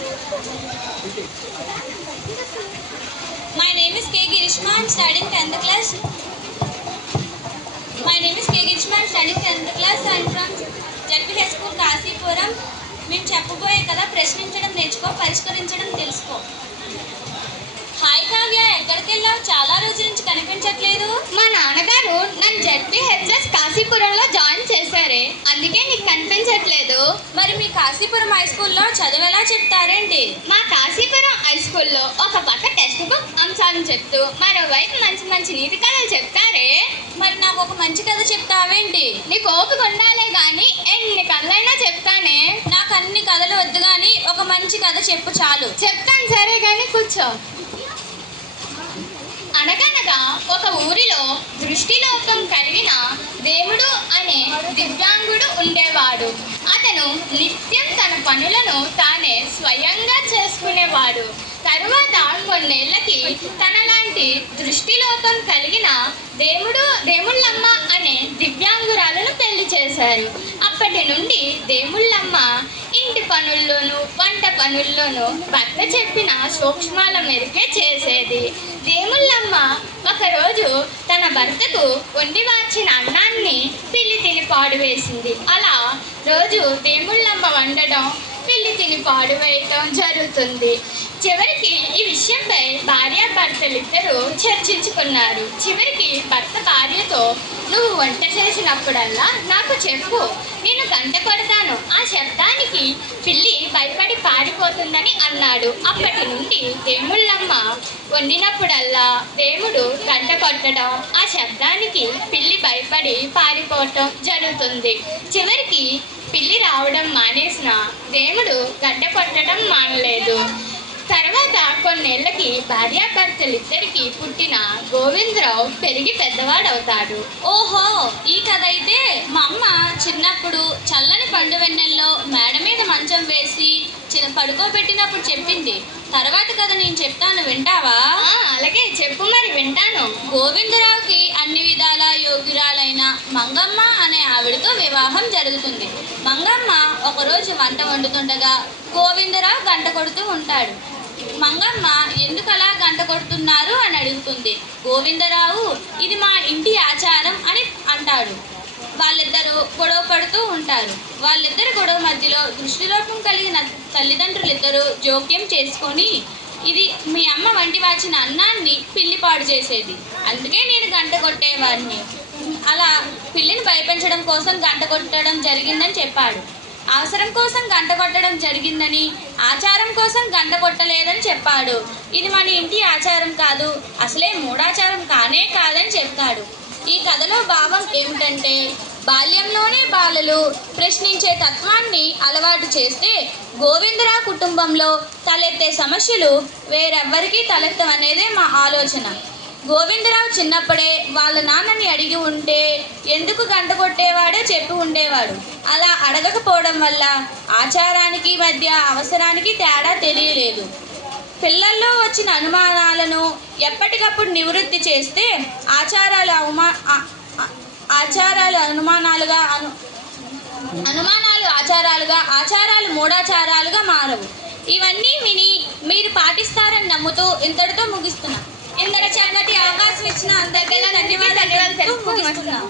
My name is K. Girishma. I'm studying 10th class. My name is K. Girishma. I'm studying 10th class. I'm from ZP high school Kasipuram. మేము చెప్పబోయే కదా ప్రశ్నించడం నేర్చుకో, పరిష్కరించడం తెలుసుకో. Hi Kavya, ఎక్కడికి వెళ్ళావు? చాలా రోజుల నుంచి కనిపించట్లేదు. మా నాన్నగారు నన్ను జడ్పీహెచ్ఎస్ కాశీపురంలో జాయిన్ చేశారే, అందుకే నీకు కనిపించట్లేదు. మరి మీ కాశీపురం హై స్కూల్లో చదువు ఎలా చెప్తారేంటి? మా కాశీపురం హై స్కూల్లో ఒక పక్క టెక్స్ట్ బుక్ అంశాలను చెప్తూ మరోవైపు మంచి మంచి నీతి కథలు చెప్తారే. మరి నాకు ఒక మంచి కథ చెప్తావేంటి? నీకు ఓపిక ఉండాలే గాని ఎన్ని కథలైనా చెప్తానే. నాకు అన్ని కథలు వద్దు కానీ ఒక మంచి కథ చెప్పు చాలు. చెప్తాను, సరే గాని కూర్చో. అనగనగా ఒక ఊరిలో దృష్టిలోపం కలిగిన దేవుడు అనే దివ్యాంగుడు ఉండేవాడు. అతను నిత్యం తన పనులను తానే స్వయంగా చేసుకునేవాడు. తరువాత కొన్నేళ్లకి తనలాంటి దృష్టిలోపం కలిగిన దేవుళ్ళమ్మ అనే దివ్యాంగురాలను పెళ్లి చేశారు. అప్పటి నుండి దేవుళ్ళమ్మ ఇంటి పనుల్లోనూ వంట పనుల్లోనూ భర్త చెప్పిన సూక్ష్మాల మేరకే చేసేది. దేవుళ్ళమ్మ ఒకరోజు తన భర్తకు వండి వార్చిన అన్నాన్ని పిల్లి తిని పాడువేసింది. అలా రోజు దేవుళ్ళమ్మ వండడం, పిల్లి తిని పాడువేయటం జరుగుతుంది. చివరికి ఈ విషయంపై భార్యాభర్తలిద్దరూ చర్చించుకున్నారు. చివరికి భర్త భార్యతో, నువ్వు వంట చేసినప్పుడల్లా నాకు చెప్పు, నేను గంట కొడతాను, ఆ శబ్దానికి పిల్లి భయపడి పారిపోతుందని అన్నాడు. అప్పటి నుండి దేవుళ్ళమ్మ వండినప్పుడల్లా దేవుడు గంట కొట్టడం, ఆ శబ్దానికి పిల్లి భయపడి పారిపోవటం జరుగుతుంది. చివరికి పిల్లి రావడం మానేసిన దేవుడు గంట కొట్టడం మానలేదు. తర్వాత కొన్నేళ్లకి భార్యాభర్తలిద్దరికి పుట్టిన గోవిందరావు పెరిగి పెద్దవాడవుతాడు. ఓహో, ఈ కథ అయితే మా అమ్మ చిన్నప్పుడు చల్లని పండు వెన్నెల్లో మేడ మీద మంచం వేసి పడుకోబెట్టినప్పుడు చెప్పింది. తర్వాత కథ నేను చెప్తాను, వింటావా? అలాగే చెప్పు, మరి వింటాను. గోవిందరావుకి అన్ని విధాల యోగ్యురాలైన మంగమ్మ అనే ఆవిడతో వివాహం జరుగుతుంది. మంగమ్మ ఒకరోజు వంట వండుతుండగా గోవిందరావు గంట కొడుతూ ఉంటాడు. మంగమ్మ ఎందుకు అలా గంట కొడుతున్నారు అని అడుగుతుంది. గోవిందరావు ఇది మా ఇంటి ఆచారం అని అంటాడు. వాళ్ళిద్దరూ గొడవ పడుతూ ఉంటారు. వాళ్ళిద్దరు గొడవ మధ్యలో దృష్టిలోపం కలిగిన తల్లిదండ్రులిద్దరూ జోక్యం చేసుకొని, ఇది మీ అమ్మ వంటి వాచిన అన్నాన్ని పిల్లి పాడు చేసేది, అందుకే నేను గంట కొట్టేవాడిని. అలా పిల్లిని భయపెంచడం కోసం గంట కొట్టడం జరిగిందని చెప్పాడు. అవసరం కోసం గంట కొట్టడం జరిగిందని, ఆచారం కోసం గంట కొట్టలేదని చెప్పాడు. ఇది మన ఇంటి ఆచారం కాదు, అసలే మూఢాచారం కానే కాదని చెప్తాడు. ఈ కథలో భావం ఏమిటంటే, బాల్యంలోనే బాలలు ప్రశ్నించే తత్వాన్ని అలవాటు చేస్తే గోవిందరావు కుటుంబంలో తలెత్తే సమస్యలు వేరెవ్వరికీ తలెత్తవనేదే మా ఆలోచన. గోవిందరావు చిన్నప్పుడే వాళ్ళ నాన్నని అడిగి ఉంటే ఎందుకు గంట కొట్టేవాడో చెప్పి ఉండేవాడు. అలా అడగకపోవడం వల్ల ఆచారానికి మధ్య అవసరానికి తేడా తెలియలేదు. పిల్లల్లో వచ్చిన అనుమానాలను ఎప్పటికప్పుడు నివృత్తి చేస్తే ఆచారాలు ఆచారాలుగా, ఆచారాలు మూఢాచారాలుగా మారవు. ఇవన్నీ విని మీరు పాటిస్తారని నమ్ముతూ ఇంతటితో ముగిస్తున్నా. ఇంతటి చక్కటి అవకాశం ఇచ్చిన అందరికీ ధన్యవాదాలు తెలుపుతూ ముగిస్తున్నాం.